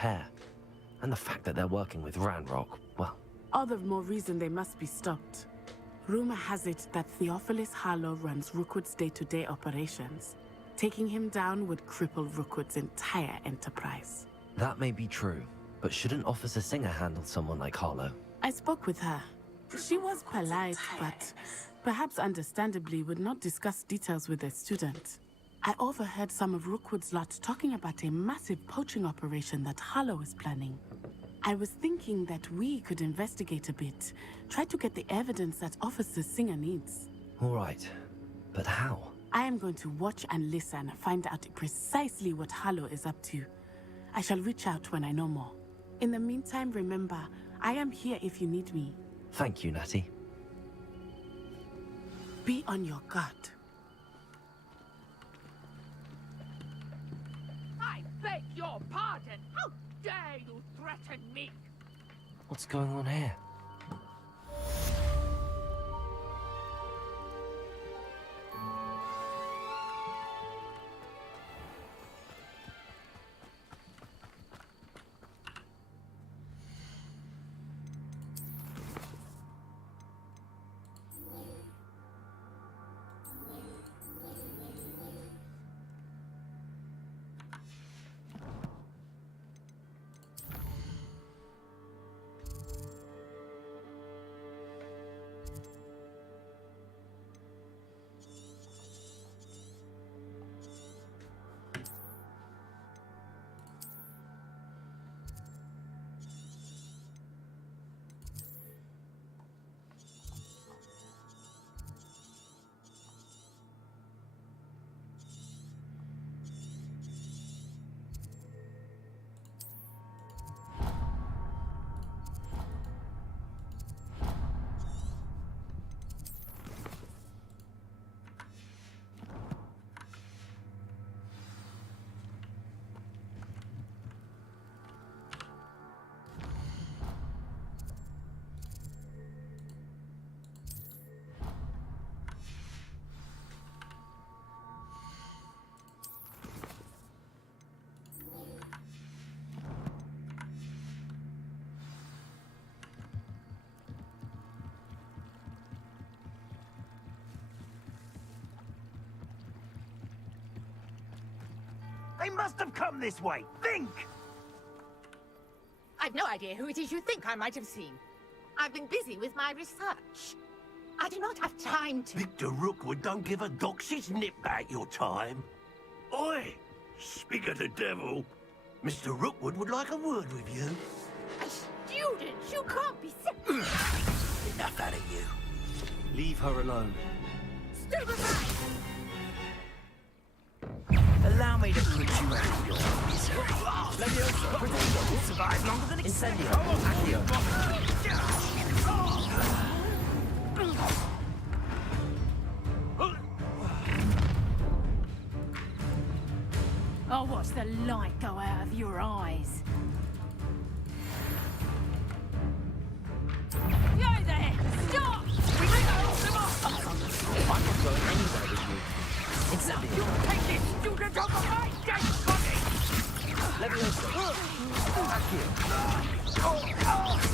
pair. And the fact that they're working with Ranrock, well... All the more reason they must be stopped. Rumor has it that Theophilus Harlow runs Rookwood's day-to-day operations. Taking him down would cripple Rookwood's entire enterprise. That may be true, but shouldn't Officer Singer handle someone like Harlow? I spoke with her. She was polite, but perhaps understandably would not discuss details with a student. I overheard some of Rookwood's lot talking about a massive poaching operation that Harlow is planning. I was thinking that we could investigate a bit, try to get the evidence that Officer Singer needs. All right, but how? I am going to watch and listen, find out precisely what Harlow is up to. I shall reach out when I know more. In the meantime, remember, I am here if you need me. Thank you, Natty. Be on your guard. I beg your pardon! How dare you threaten me? What's going on here? They must have come this way. Think! I've no idea who it is you think I might have seen. I've been busy with my research. I do not have time to... Victor Rookwood don't give a doxy's nip back your time. Oi! Speak of the devil. Mr. Rookwood would like a word with you. A student! You can't be sick! Enough out of you. Leave her alone. Stupefy! Allow me to put you out of your misery. Leviosa, pretend you'll survive longer than Incendio. Accio. I'll watch the light go out of your eyes. Yo there! Stop! We gotta hold them off! I'm not going anywhere with you. Incendio. You take this student off of my dead body! Leviosa. Accio. Leviosa.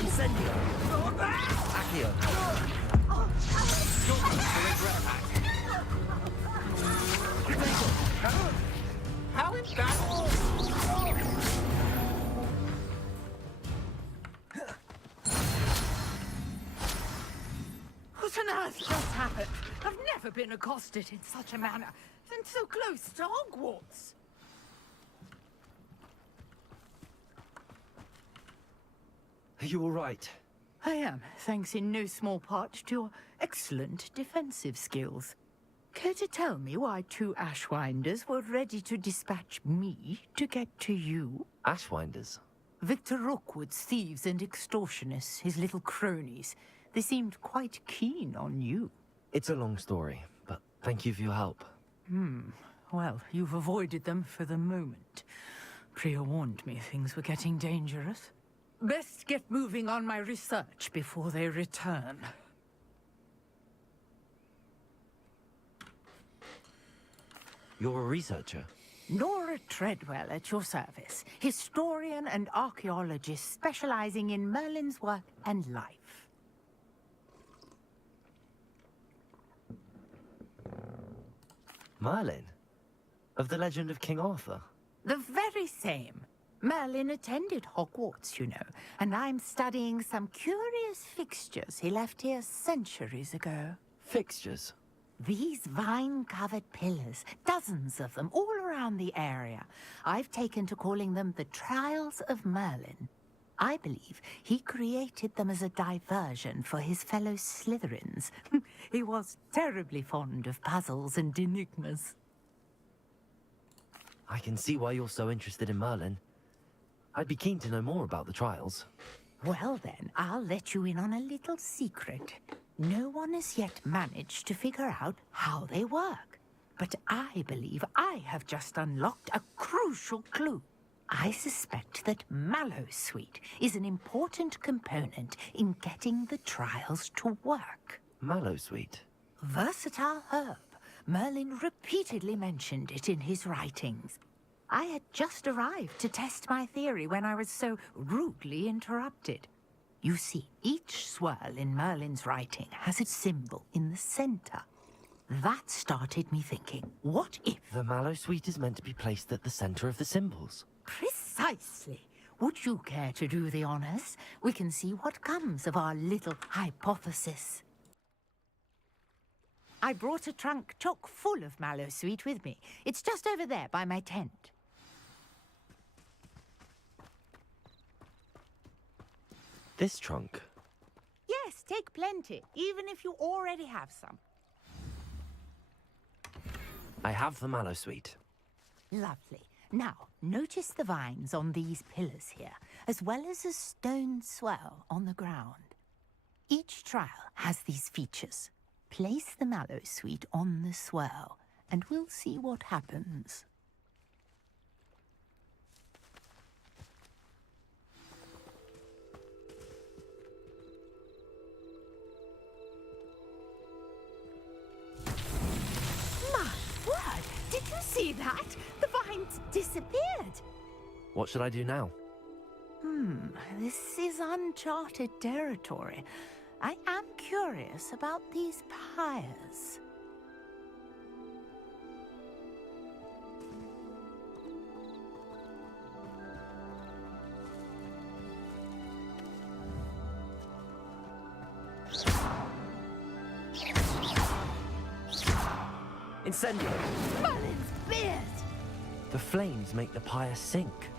Incendio. Accio. How is that? What on earth just happened? I've never been accosted in such a manner, and so close to Hogwarts. Are you all right? I am, thanks in no small part to your excellent defensive skills. Care to tell me why two Ashwinders were ready to dispatch me to get to you? Ashwinders? Victor Rookwood's thieves and extortionists, his little cronies. They seemed quite keen on you. It's a long story, but thank you for your help. Well, you've avoided them for the moment. Priya warned me things were getting dangerous. Best get moving on my research before they return. You're a researcher. Nora Treadwell at your service, historian and archaeologist specializing in Merlin's work and life. Merlin? Of the legend of King Arthur? The very same. Merlin attended Hogwarts, you know, and I'm studying some curious fixtures he left here centuries ago. Fixtures? These vine-covered pillars, dozens of them, all around the area. I've taken to calling them the Trials of Merlin. I believe he created them as a diversion for his fellow Slytherins. He was terribly fond of puzzles and enigmas. I can see why you're so interested in Merlin. I'd be keen to know more about the trials. Well then, I'll let you in on a little secret. No one has yet managed to figure out how they work. But I believe I have just unlocked a crucial clue. I suspect that Mallowsweet is an important component in getting the trials to work. Mallowsweet? Versatile herb. Merlin repeatedly mentioned it in his writings. I had just arrived to test my theory when I was so rudely interrupted. You see, each swirl in Merlin's writing has its symbol in the center. That started me thinking, what if... The Mallowsweet is meant to be placed at the center of the symbols. Precisely. Would you care to do the honors? We can see what comes of our little hypothesis. I brought a trunk chock full of Mallowsweet with me. It's just over there by my tent. This trunk? Yes, take plenty, even if you already have some. I have the Mallowsweet. Lovely. Now, notice the vines on these pillars here, as well as a stone swell on the ground. Each trial has these features. Place the Mallowsweet on the swell, and we'll see what happens. My word! Did you see that? The vines disappeared. What should I do now? This is uncharted territory. I am curious about these pyres. Incendio! Merlin's beard! The flames make the pyre sink.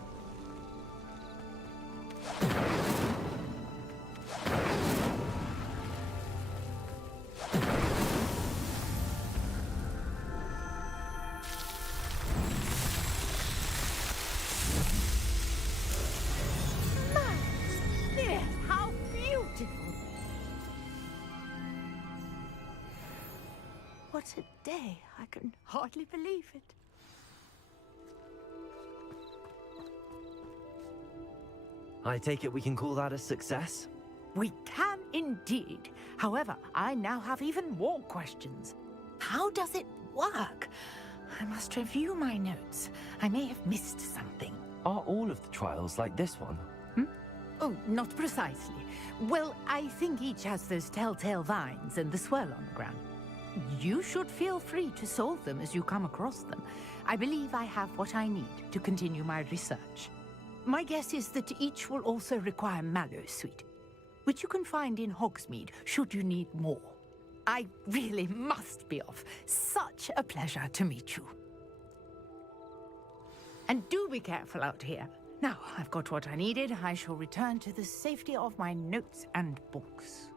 Merlin's beard! How beautiful! What a day! I can hardly believe it. I take it we can call that a success? We can indeed. However, I now have even more questions. How does it work? I must review my notes. I may have missed something. Are all of the trials like this one? Oh, not precisely. Well, I think each has those telltale vines and the swirl on the ground. You should feel free to solve them as you come across them. I believe I have what I need to continue my research. My guess is that each will also require Mallowsweet, which you can find in Hogsmeade should you need more. I really must be off. Such a pleasure to meet you. And do be careful out here. Now, I've got what I needed. I shall return to the safety of my notes and books.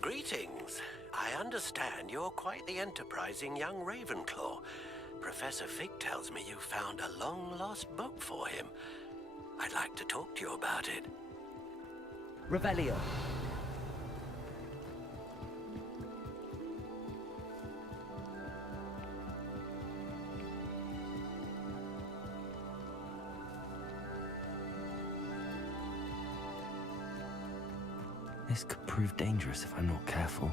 Greetings. I understand you're quite the enterprising young Ravenclaw. Professor Fig tells me you found a long-lost book for him. I'd like to talk to you about it. Revelio. This could prove dangerous if I'm not careful.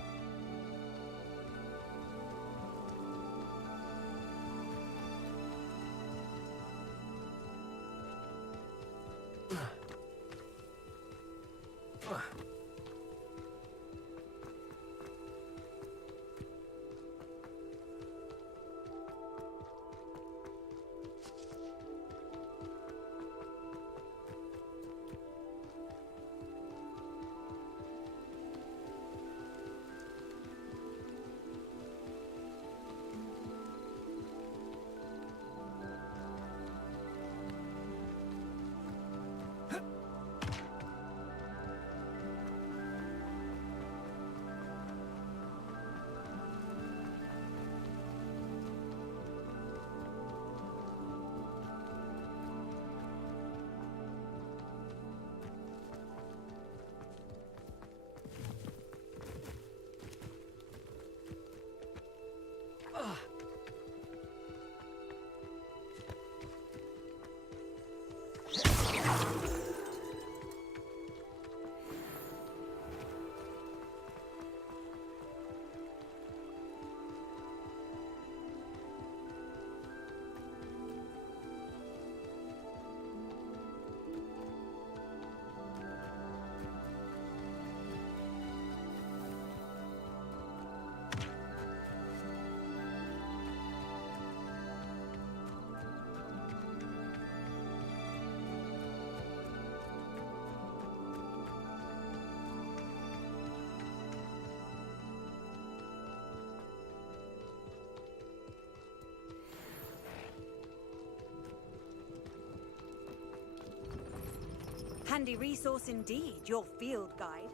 Handy resource indeed, your field guide.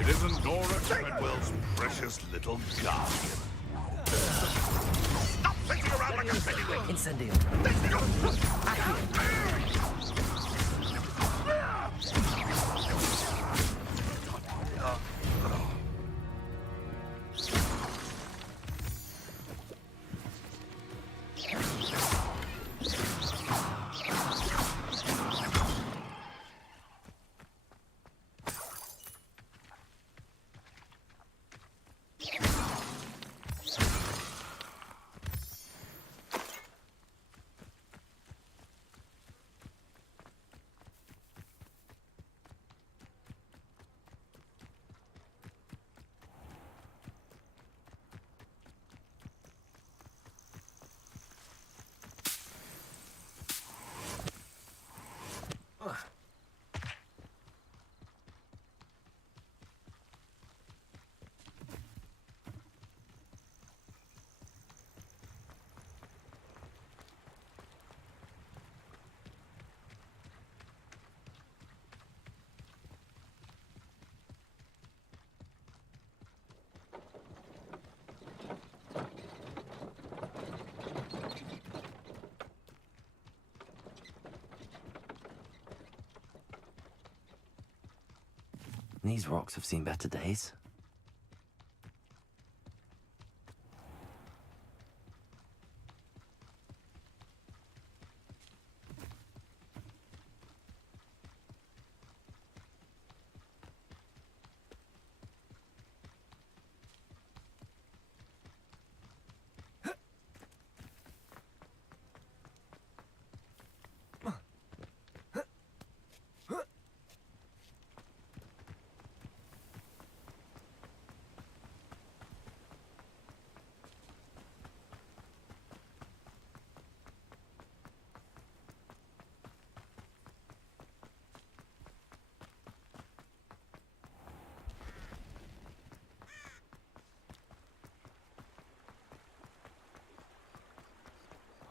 It isn't Dora Treadwell's precious little guardian. Stop thinking around like a pennyweight! Incendio. These rocks have seen better days.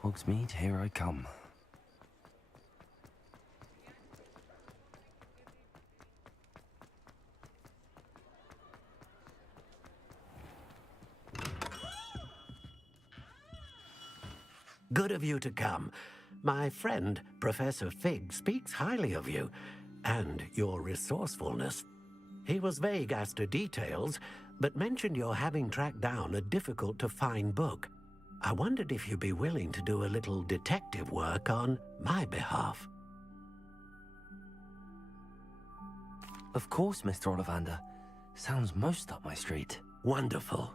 Hogsmeade, here I come. Good of you to come. My friend, Professor Fig, speaks highly of you and your resourcefulness. He was vague as to details, but mentioned your having tracked down a difficult-to-find book. I wondered if you'd be willing to do a little detective work on my behalf. Of course, Mr. Ollivander. Sounds most up my street. Wonderful.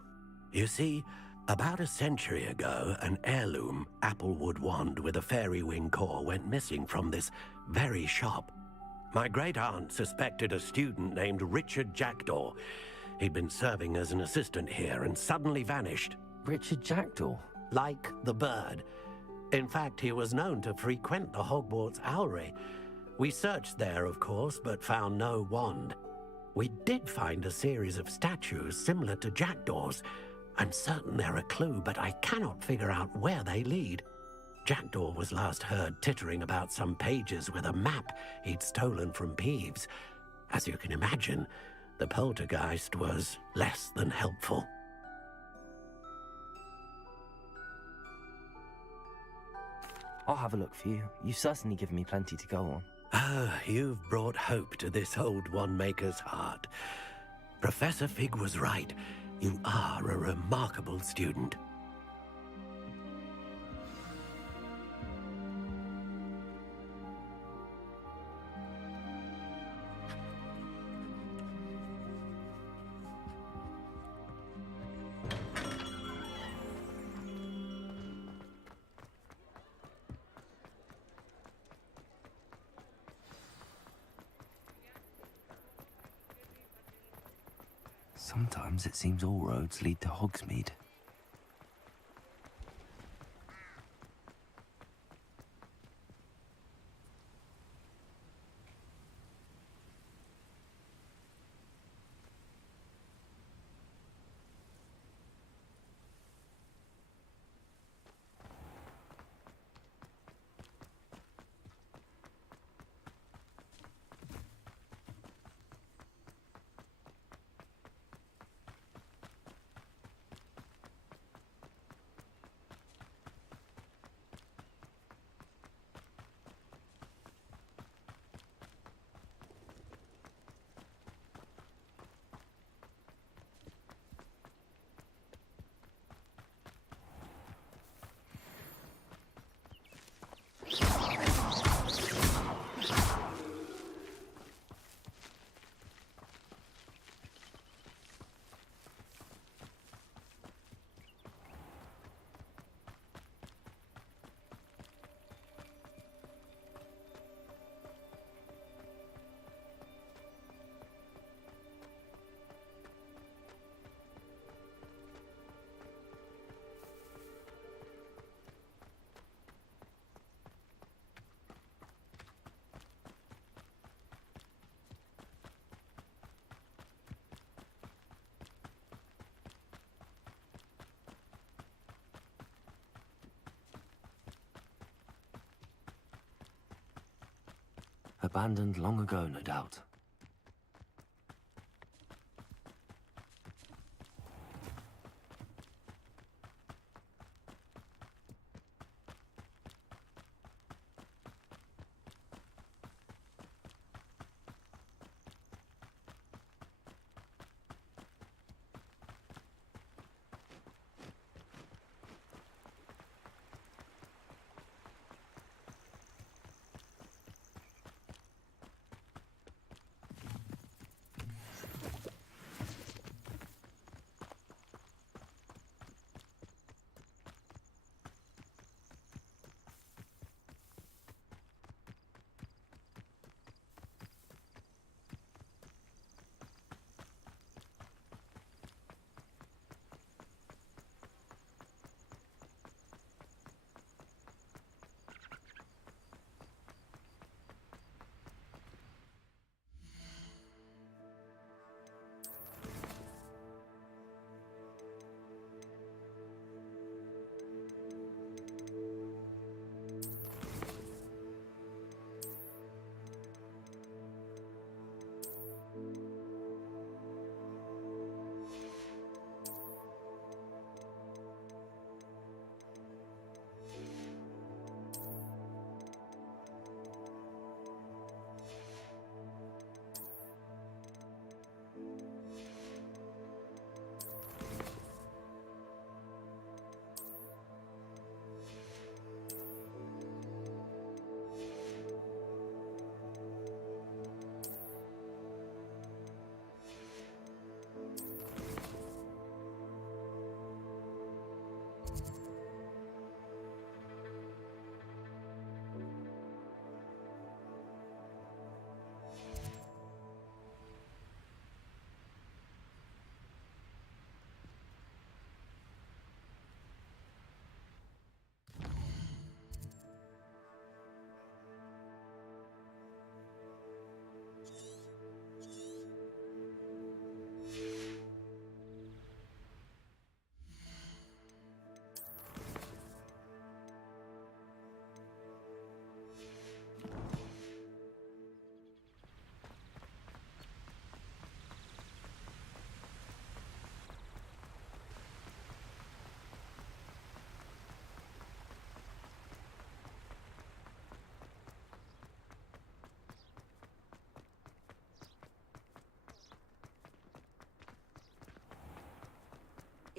You see, about a century ago, an heirloom applewood wand with a fairy wing core went missing from this very shop. My great-aunt suspected a student named Richard Jackdaw. He'd been serving as an assistant here and suddenly vanished. Richard Jackdaw? Like the bird. In fact, he was known to frequent the Hogwarts Owlry. We searched there, of course, but found no wand. We did find a series of statues similar to Jackdaw's. I'm certain they're a clue, but I cannot figure out where they lead. Jackdaw was last heard tittering about some pages with a map he'd stolen from Peeves. As you can imagine, the poltergeist was less than helpful. I'll have a look for you. You've certainly given me plenty to go on. Ah, you've brought hope to this old one-maker's heart. Professor Fig was right. You are a remarkable student. Sometimes it seems all roads lead to Hogsmeade. Abandoned long ago, no doubt.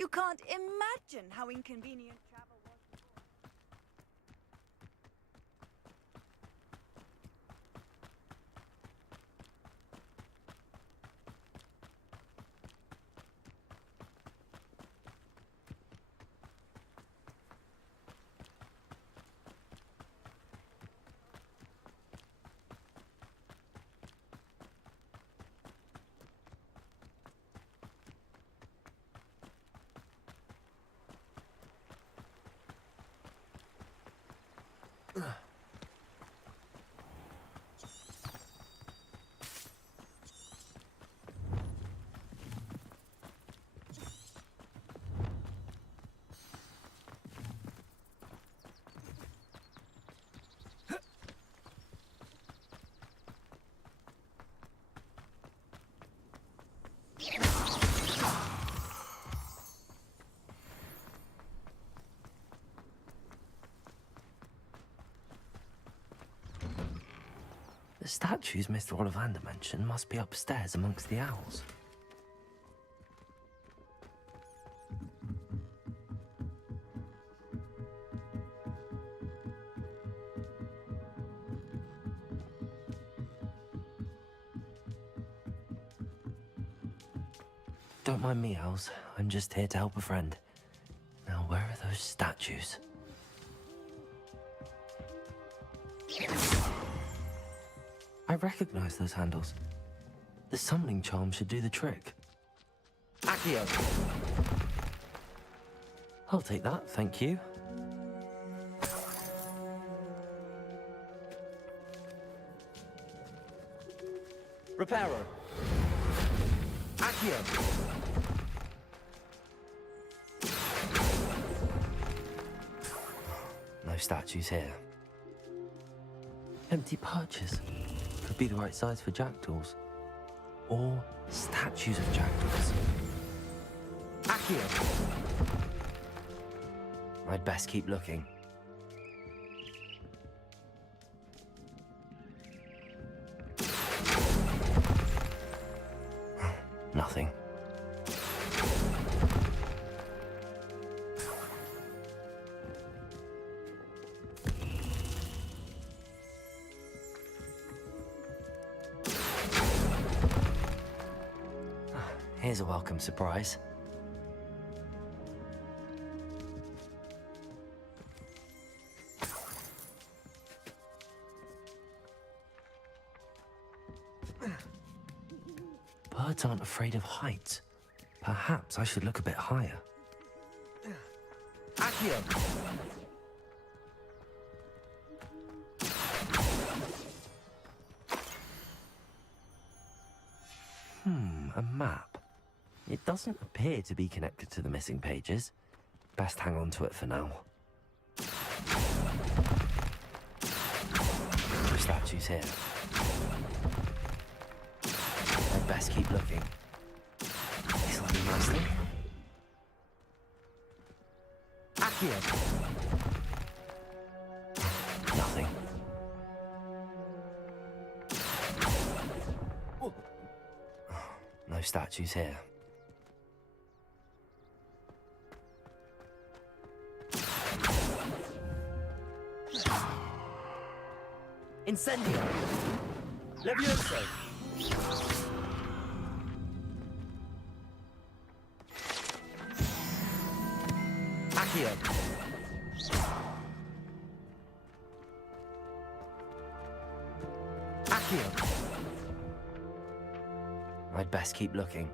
You can't imagine how inconvenient travel was before. The statues Mr. Ollivander mentioned must be upstairs amongst the owls. Don't mind me, owls. I'm just here to help a friend. Now, where are those statues? I recognize those handles. The summoning charm should do the trick. Accio! I'll take that, thank you. Reparo! Accio! No statues here. Empty perches. Could be the right size for jackdaws. Or statues of jackdaws. Accio! I'd best keep looking. Nothing. Here's a welcome surprise. Birds aren't afraid of heights. Perhaps I should look a bit higher. Accio! A map. It doesn't appear to be connected to the missing pages. Best hang on to it for now. No statues here. I'd best keep looking. This'll be nicely. Accio! Nothing. No statues here. Incendio! Levioso! Accio! Accio! I'd best keep looking.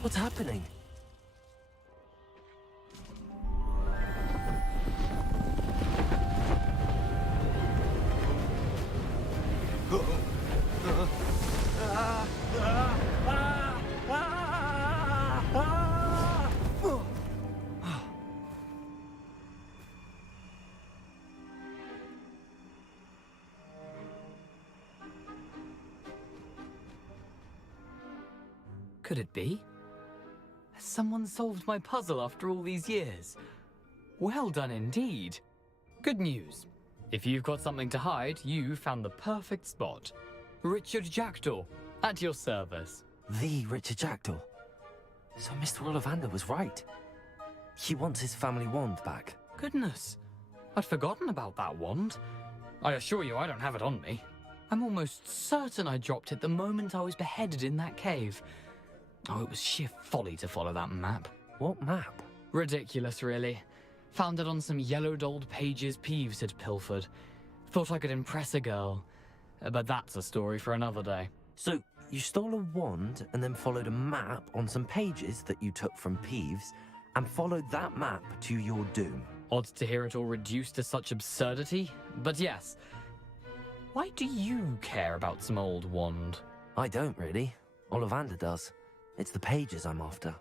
What's happening? could it be? Has someone solved my puzzle after all these years? Well done indeed. Good news. If you've got something to hide, you found the perfect spot. Richard Jackdaw, at your service. The Richard Jackdaw. So Mr. Ollivander was right. He wants his family wand back. Goodness, I'd forgotten about that wand. I assure you I don't have it on me. I'm almost certain I dropped it the moment I was beheaded in that cave. Oh, it was sheer folly to follow that map. What map? Ridiculous, really. Found it on some yellowed old pages Peeves had pilfered. Thought I could impress a girl. But that's a story for another day. So, you stole a wand and then followed a map on some pages that you took from Peeves and followed that map to your doom. Odd to hear it all reduced to such absurdity, but yes. Why do you care about some old wand? I don't really. Ollivander does. It's the pages I'm after.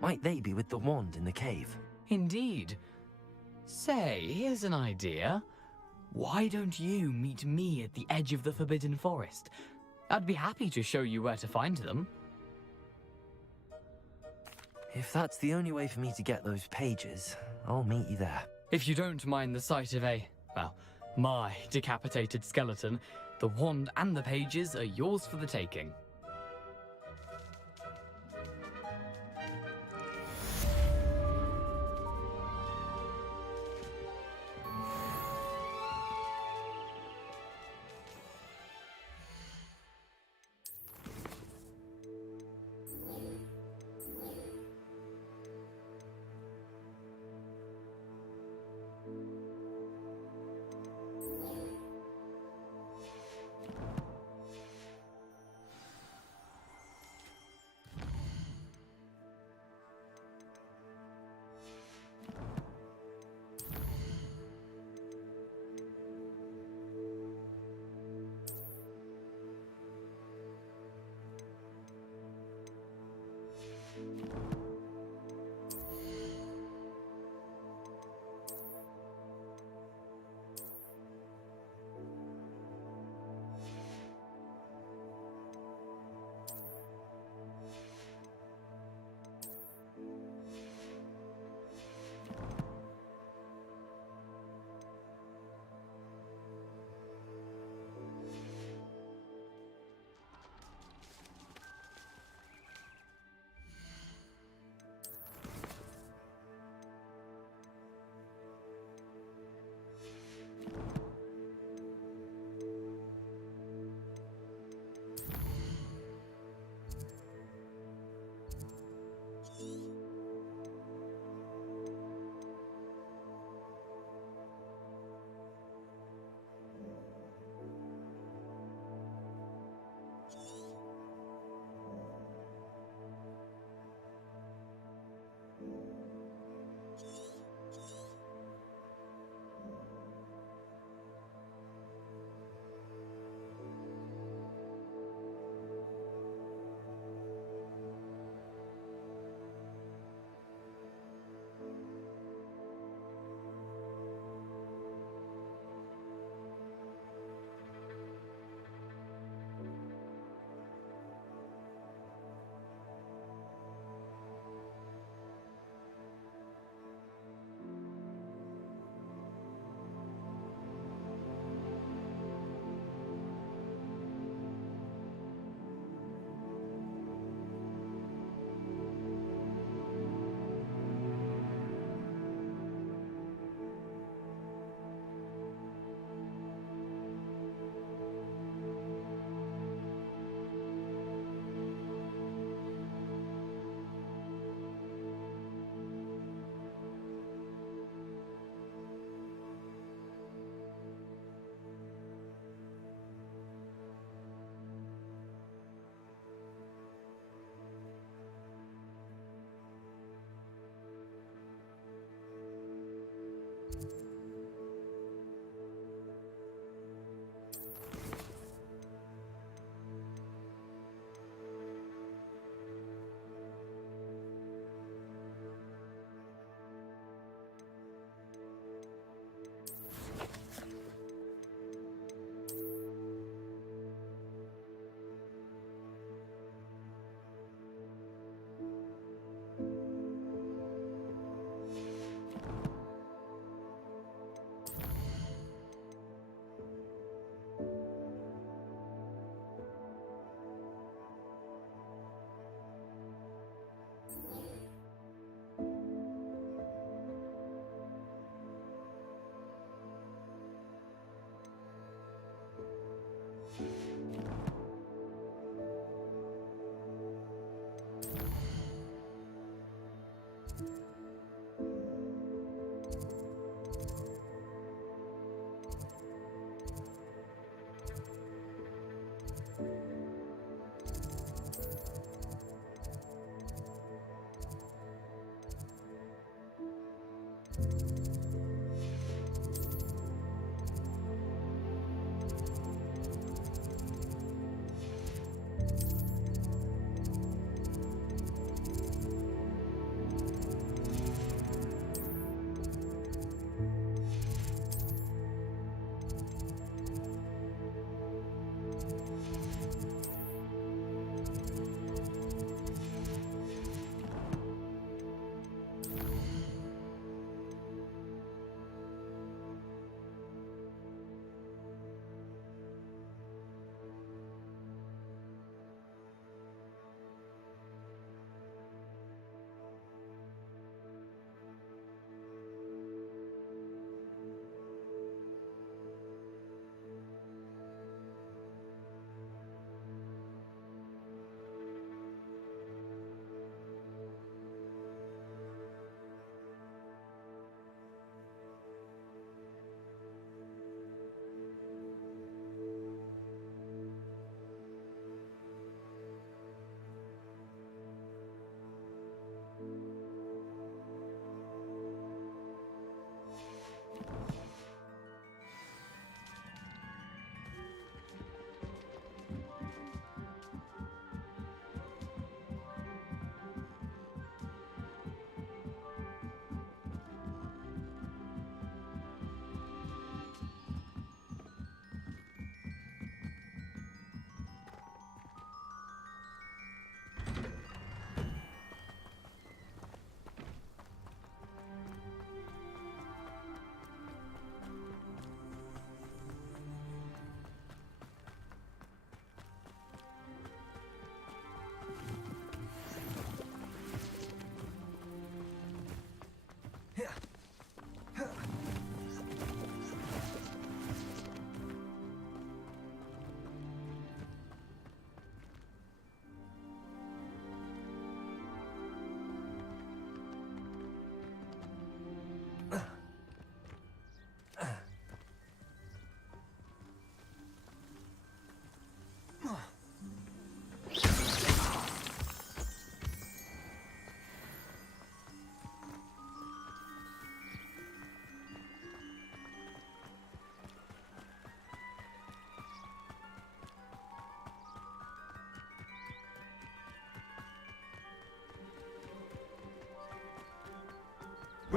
Might they be with the wand in the cave? Indeed. Say, here's an idea. Why don't you meet me at the edge of the Forbidden Forest? I'd be happy to show you where to find them. If that's the only way for me to get those pages, I'll meet you there. If you don't mind the sight of my decapitated skeleton, the wand and the pages are yours for the taking.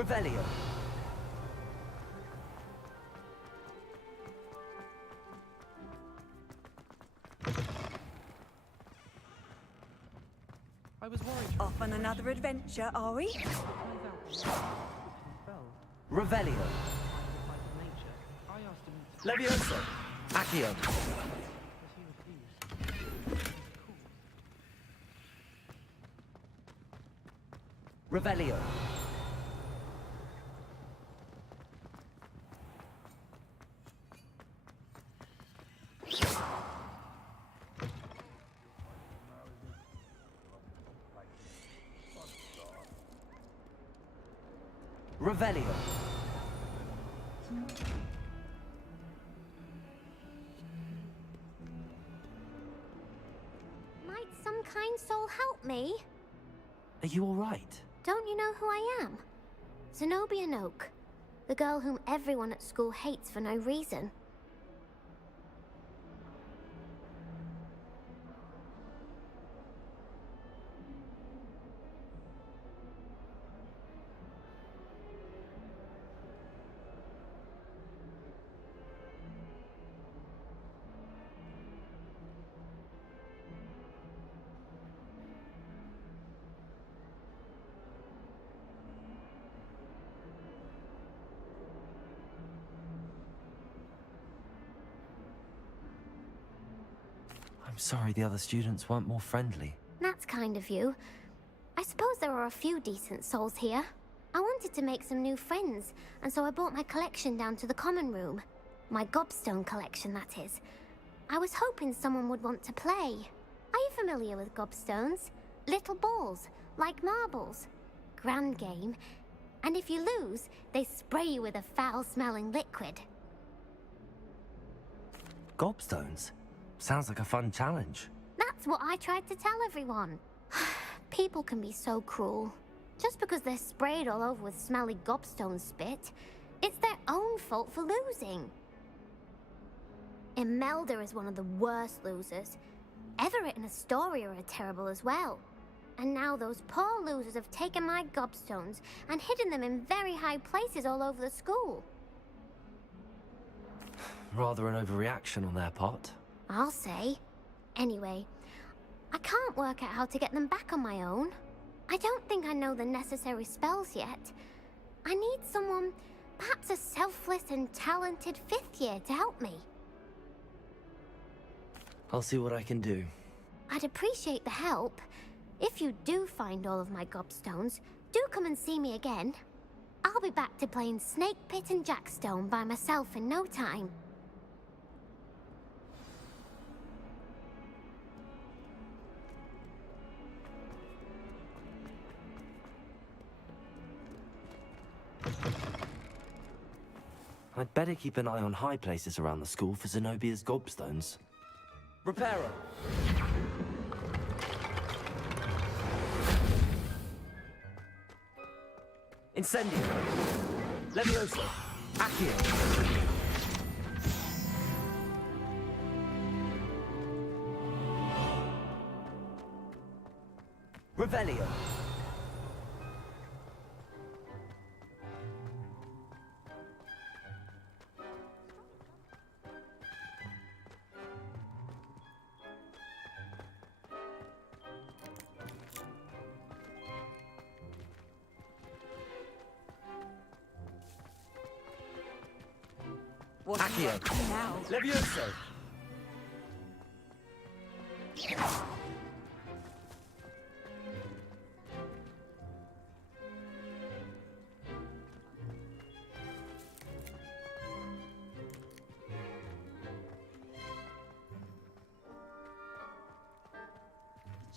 Revelio. I was worried. Off on another adventure, are we? Revelio. I asked him Levioso. Accio. because he refused. Revelio. Revelio. Might some kind soul help me? Are you all right? Don't you know who I am? Zenobia Noak, the girl whom everyone at school hates for no reason. I'm sorry the other students weren't more friendly. That's kind of you. I suppose there are a few decent souls here. I wanted to make some new friends, and so I brought my collection down to the common room. My gobstone collection, that is. I was hoping someone would want to play. Are you familiar with gobstones? Little balls, like marbles. Grand game. And if you lose, they spray you with a foul-smelling liquid. Gobstones? Sounds like a fun challenge. That's what I tried to tell everyone. People can be so cruel. Just because they're sprayed all over with smelly gobstone spit, it's their own fault for losing. Imelda is one of the worst losers. Everett and Astoria are terrible as well. And now those poor losers have taken my gobstones and hidden them in very high places all over the school. Rather an overreaction on their part. I'll say. Anyway, I can't work out how to get them back on my own. I don't think I know the necessary spells yet. I need someone, perhaps a selfless and talented 5th year to help me. I'll see what I can do. I'd appreciate the help. If you do find all of my gobstones, do come and see me again. I'll be back to playing Snake Pit and Jackstone by myself in no time. I'd better keep an eye on high places around the school for Zenobia's gobstones. Reparo! Incendio! Levioso! Accio! Revelio! What Accio! now? Levioso!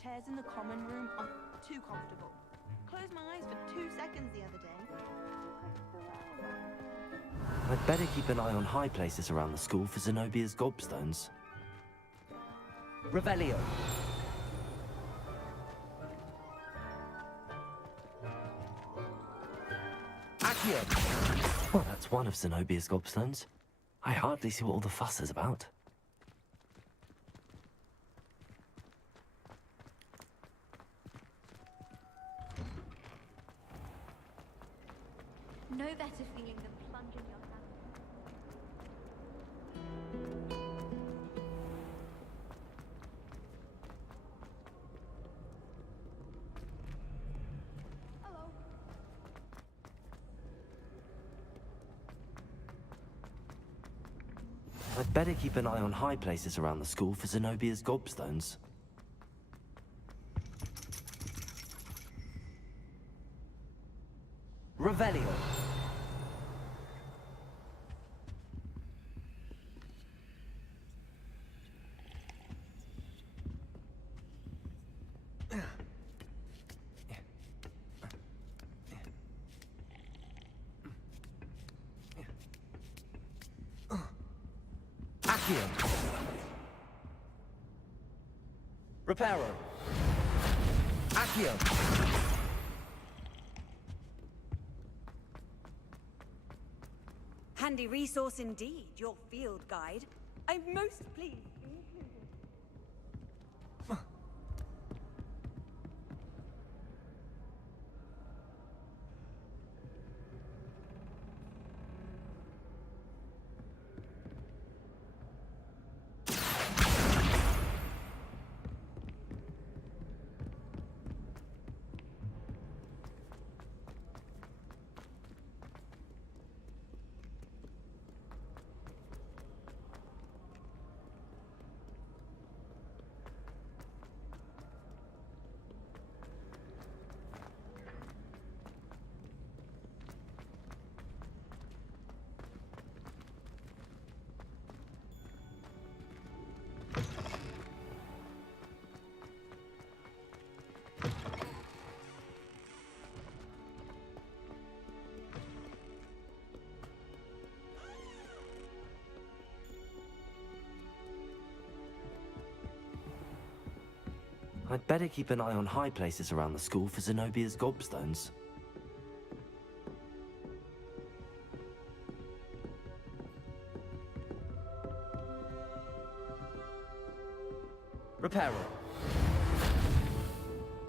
Chairs in the common room are too comfortable. Closed my eyes for 2 seconds the other day. I'd better keep an eye on high places around the school for Zenobia's gobstones. Revelio! Accio! Well, that's one of Zenobia's gobstones. I hardly see what all the fuss is about. no better feeling than plunging your hand. Hello. I'd better keep an eye on high places around the school for Zenobia's gobstones. Revelio. Accio. Reparo. Accio. Handy resource indeed, your field guide. I'm most pleased. I'd better keep an eye on high places around the school for Zenobia's gobstones. Reparo.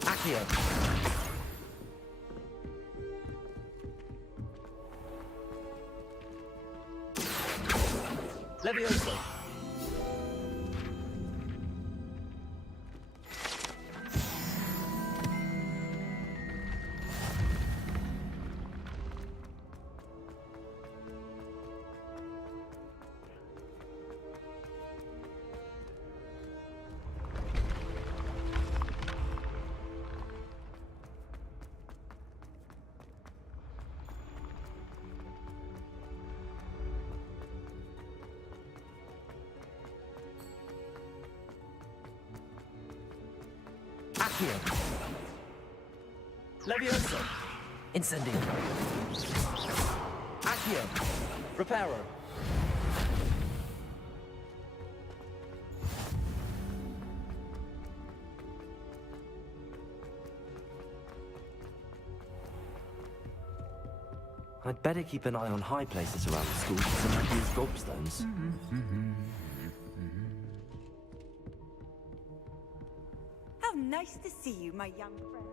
Accio. Levioso. Accio. Levioso. Incendio. Accio. Reparo. I'd better keep an eye on high places around the school for Zenobia's gobstones. How nice to see you, my young friend.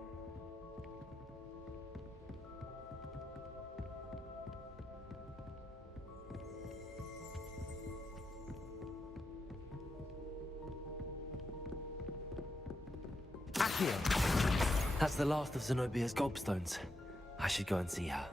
Accio. That's the last of Zenobia's gobstones. I should go and see her.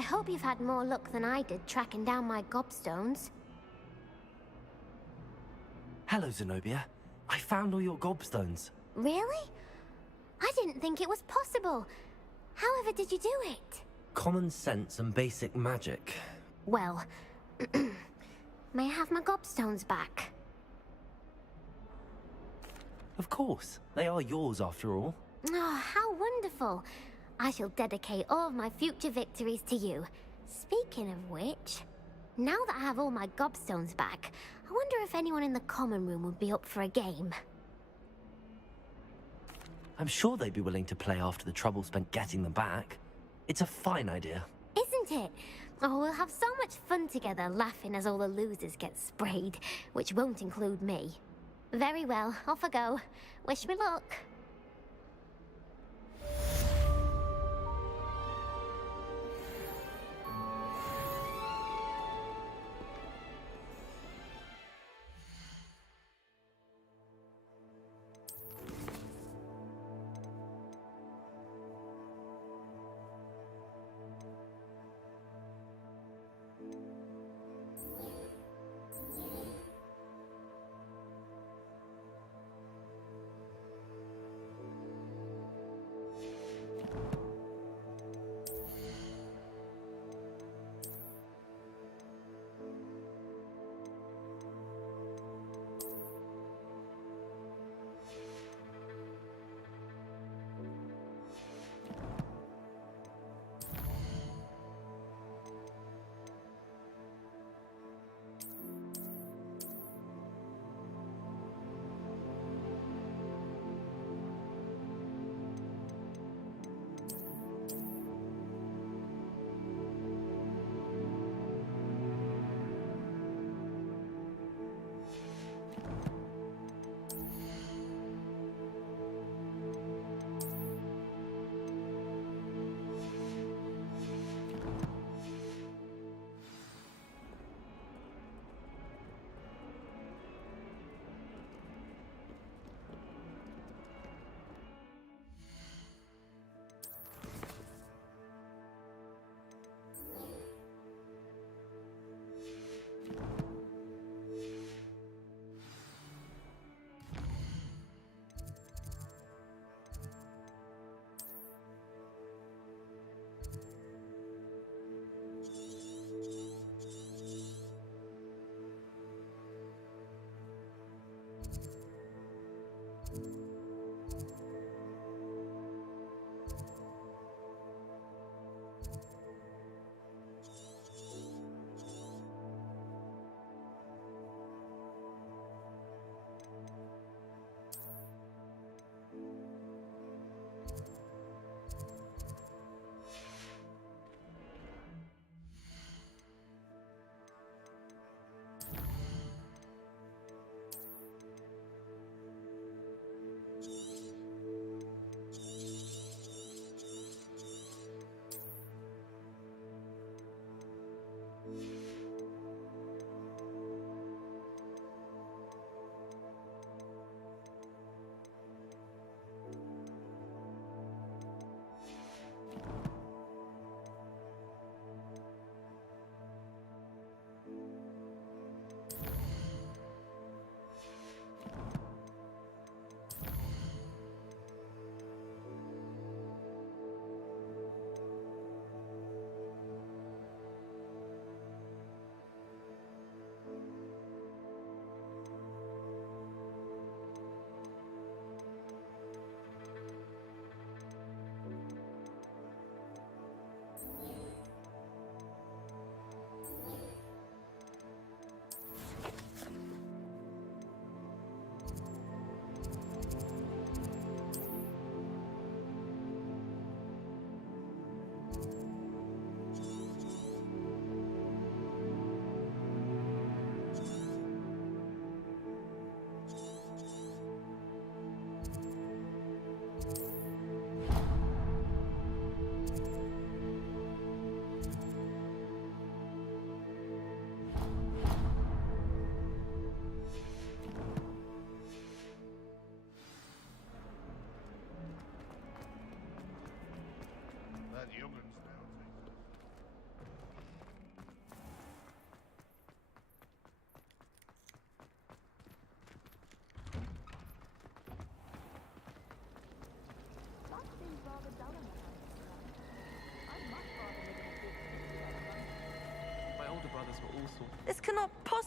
I hope you've had more luck than I did tracking down my gobstones. Hello, Zenobia. I found all your gobstones. Really? I didn't think it was possible. However did you do it? Common sense and basic magic. Well, may I have my gobstones back? Of course. They are yours after all. Oh, how wonderful. I shall dedicate all of my future victories to you. Speaking of which, now that I have all my gobstones back, I wonder if anyone in the common room would be up for a game. I'm sure they'd be willing to play after the trouble spent getting them back. It's a fine idea. Isn't it? Oh, we'll have so much fun together laughing as all the losers get sprayed, which won't include me. Very well, off I go. Wish me luck.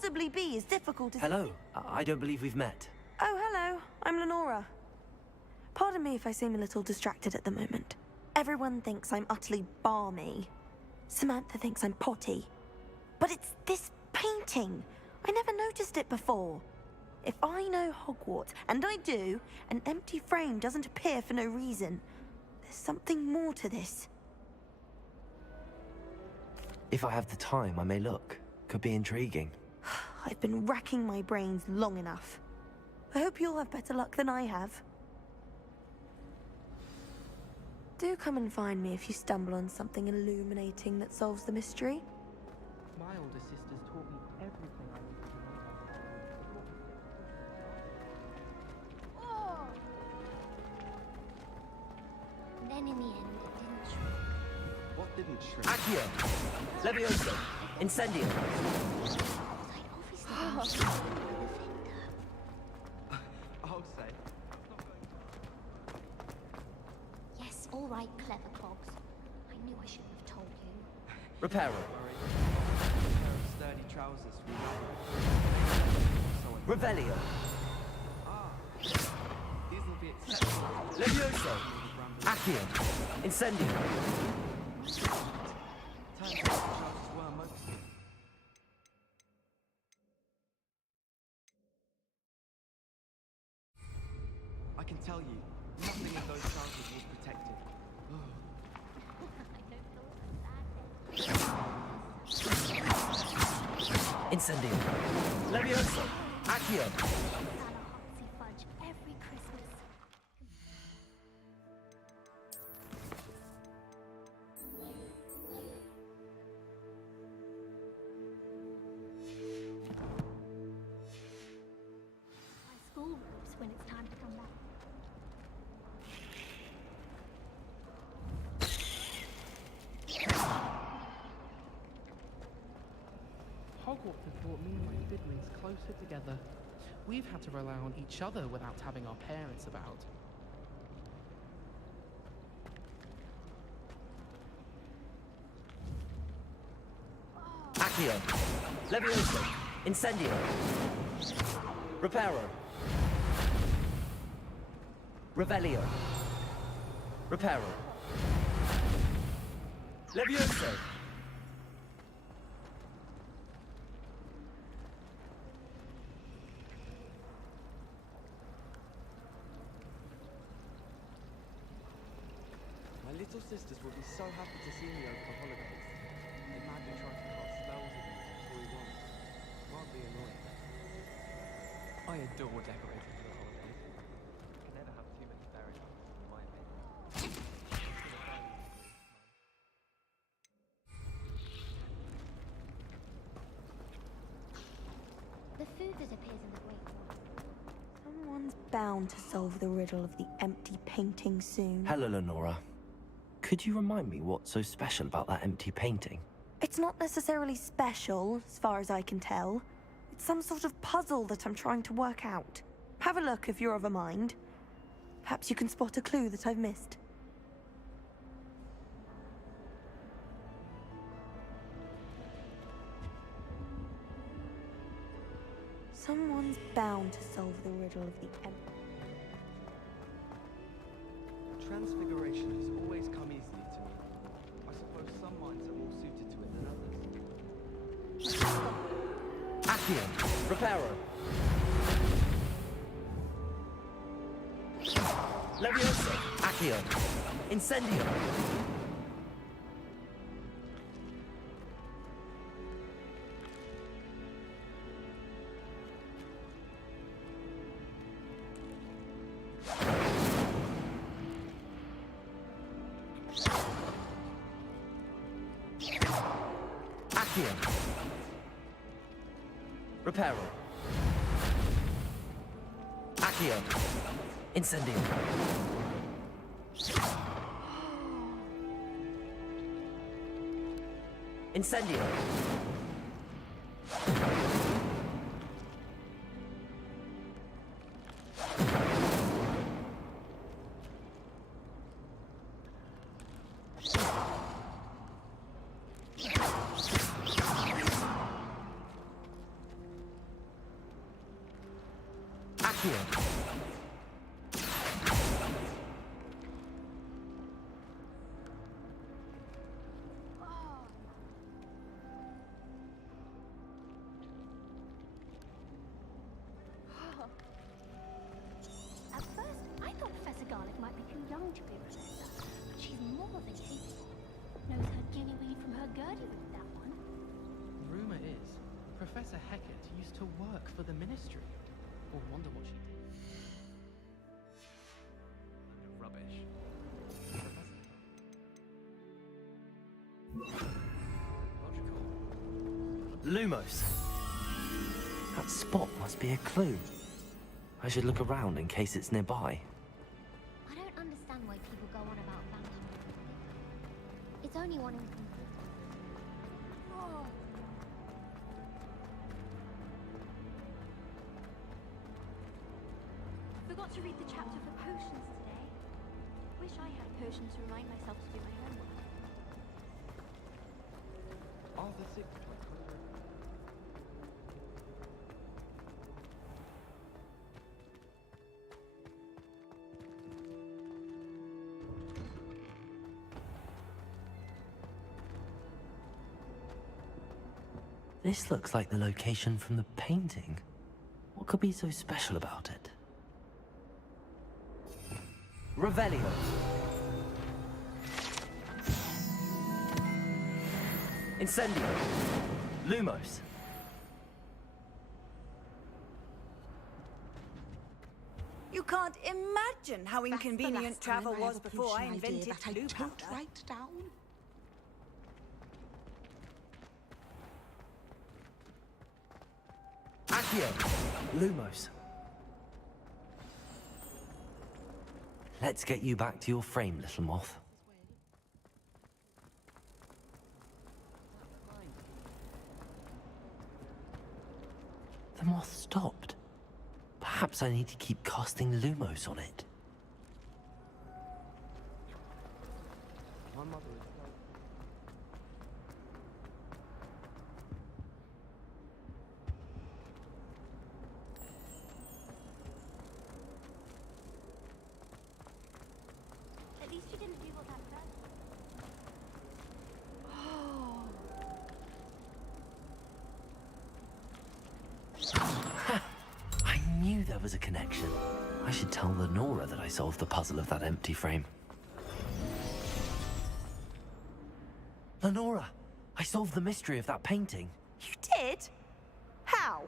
possibly be as difficult as... Hello. I don't believe we've met. Oh, hello. I'm Lenora. Pardon me if I seem a little distracted at the moment. Everyone thinks I'm utterly balmy. Samantha thinks I'm potty. But it's this painting. I never noticed it before. If I know Hogwarts, and I do, an empty frame doesn't appear for no reason. There's something more to this. If I have the time, I may look. Could be intriguing. I've been racking my brains long enough. I hope you'll have better luck than I have. Do come and find me if you stumble on something illuminating that solves the mystery. My older sisters taught me everything I needed to know. Then in the end, it didn't shrink. What didn't shrink? Accio! Levioso! Incendio! I'll say. Yes, all right, clever clogs. I knew I shouldn't have told you. Reparo. Worry. A pair of sturdy trousers for Revelio. These will be acceptable. Levioso! Accio! Incendio! Turns out the trousers were mostly. I can tell you, nothing in those trousers was protected. Incendio! Levioso! Accio! Hotsy fudge every Christmas. My school robes when it's time to come back. Hogwarts has brought me and my siblings closer together. We've had to rely on each other without having our parents about. Accio! Levioso! Incendio! Reparo! Revelio! Reparo! Levioso! My little sisters will be so happy to see me over the holidays. They madly try to cast spells at me before we want. Mildly annoying. I adore decorating for the holidays. I can never have too many fairy lights, in my opinion. The food that appears in the Great Wall. Someone's bound to solve the riddle of the empty painting soon. Hello, Lenora. Could you remind me what's so special about that empty painting? It's not necessarily special, as far as I can tell. It's some sort of puzzle that I'm trying to work out. Have a look if you're of a mind. Perhaps you can spot a clue that I've missed. Someone's bound to solve the riddle of the empty... Transfiguration has always come easily to me. I suppose some minds are more suited to it than others. Accio! Reparo! Levioso! Accio! Incendio! Accio! Reparo! Accio! Incendio! Incendio! Accio. At first, I thought Professor Garlick might be too young to be a professor, but she's more than capable. Knows her guinea-weed from her girdie-weed, that one. Rumor is, Professor Hecat used to work for the Ministry. Or wonder what she did. Load of rubbish. Logical. Lumos. That spot must be a clue. I should look around in case it's nearby. I don't understand why people go on about vanishing. It's only one incomplete. Oh. Forgot to read the chapter for potions today. Wish I had potions to remind myself to do my homework. Arthur 6. This looks like the location from the painting. What could be so special about it? Revelio. Incendio. Lumos. You can't imagine how inconvenient travel was before I invented blue powder. Right down. Accio. Lumos. Let's get you back to your frame, little moth. The moth stopped. Perhaps I need to keep casting Lumos on it. My mother is At least you didn't do what that person. I knew there was a connection. I should tell Lenora that I solved the puzzle of that empty frame. Lenora, I solved the mystery of that painting. You did? How?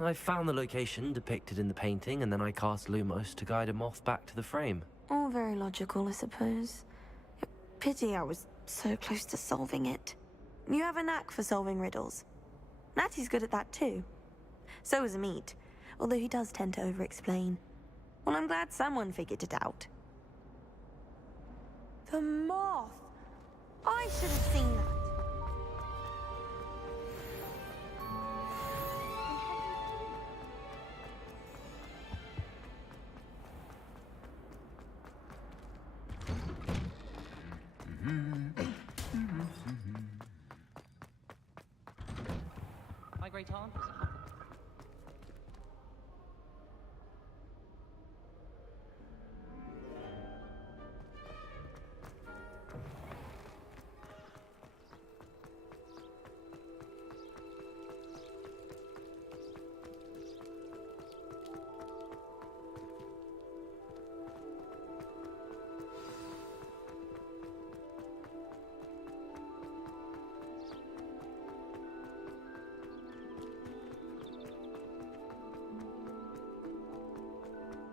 I found the location depicted in the painting, and then I cast Lumos to guide a moth back to the frame. All very logical, I suppose. Pity I was so close to solving it. You have a knack for solving riddles. Natty's good at that too. So is Amit, although he does tend to over-explain. Well, I'm glad someone figured it out. The moth! I should have seen that. my great aunt was a Hufflepuff.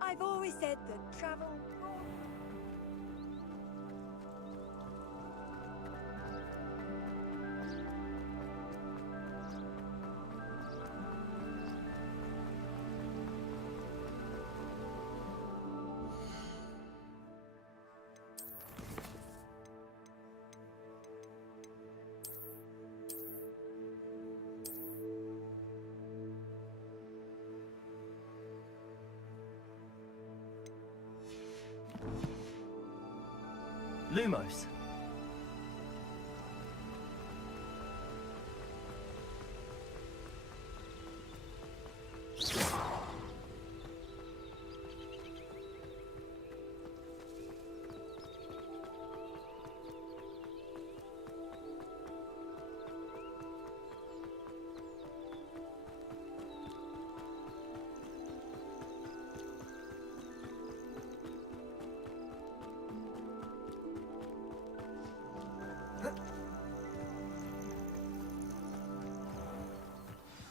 I've always said that travel... Lumos.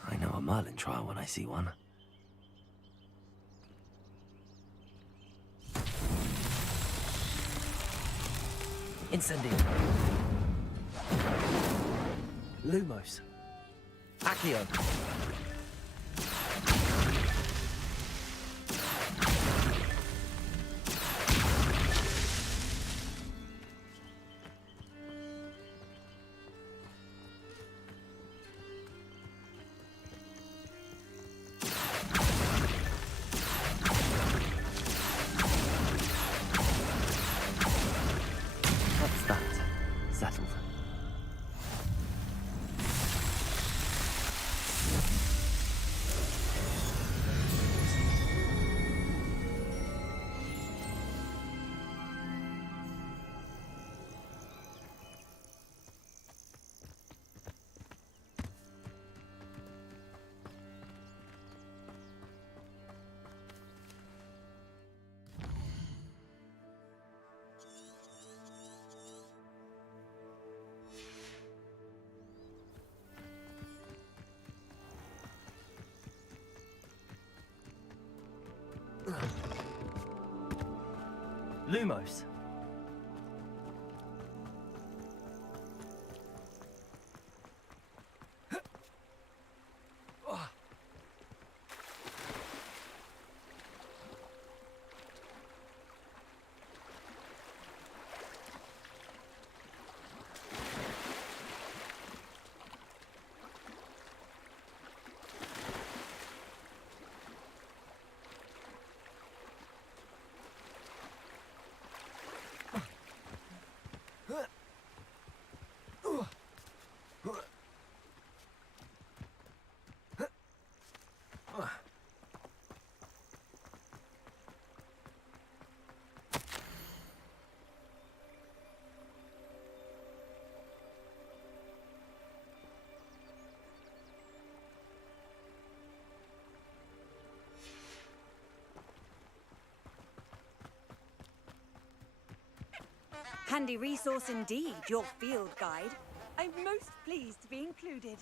I know a Merlin trial when I see one. Incendio. Lumos. Accio. That's that. Settled. Lumos. Handy resource indeed, your field guide. I'm most pleased to be included.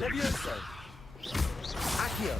Levioso. Accio.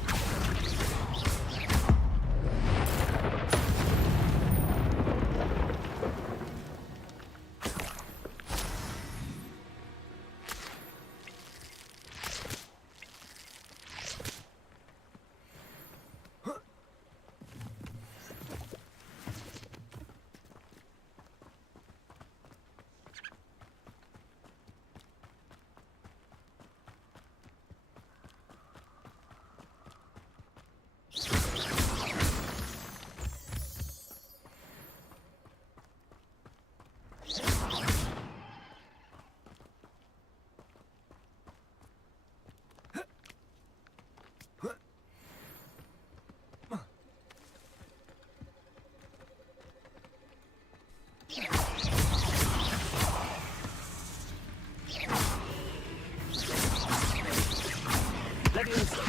Levioso.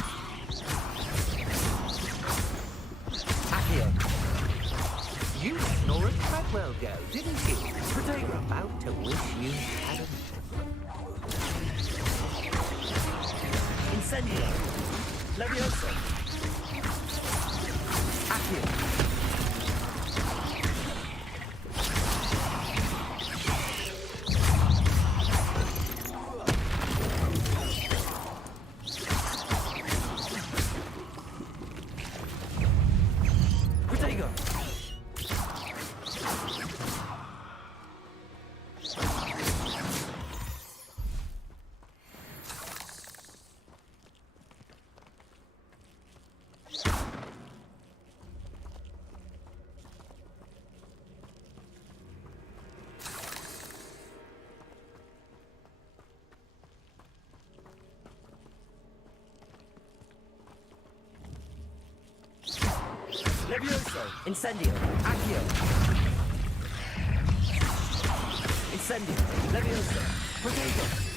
Accio. You let Nora Treadwell go, didn't you? But they were about to wish you hadn't. Incendio. Levioso. Accio. Levioso! Incendio! Accio! Incendio! Levioso! Potato!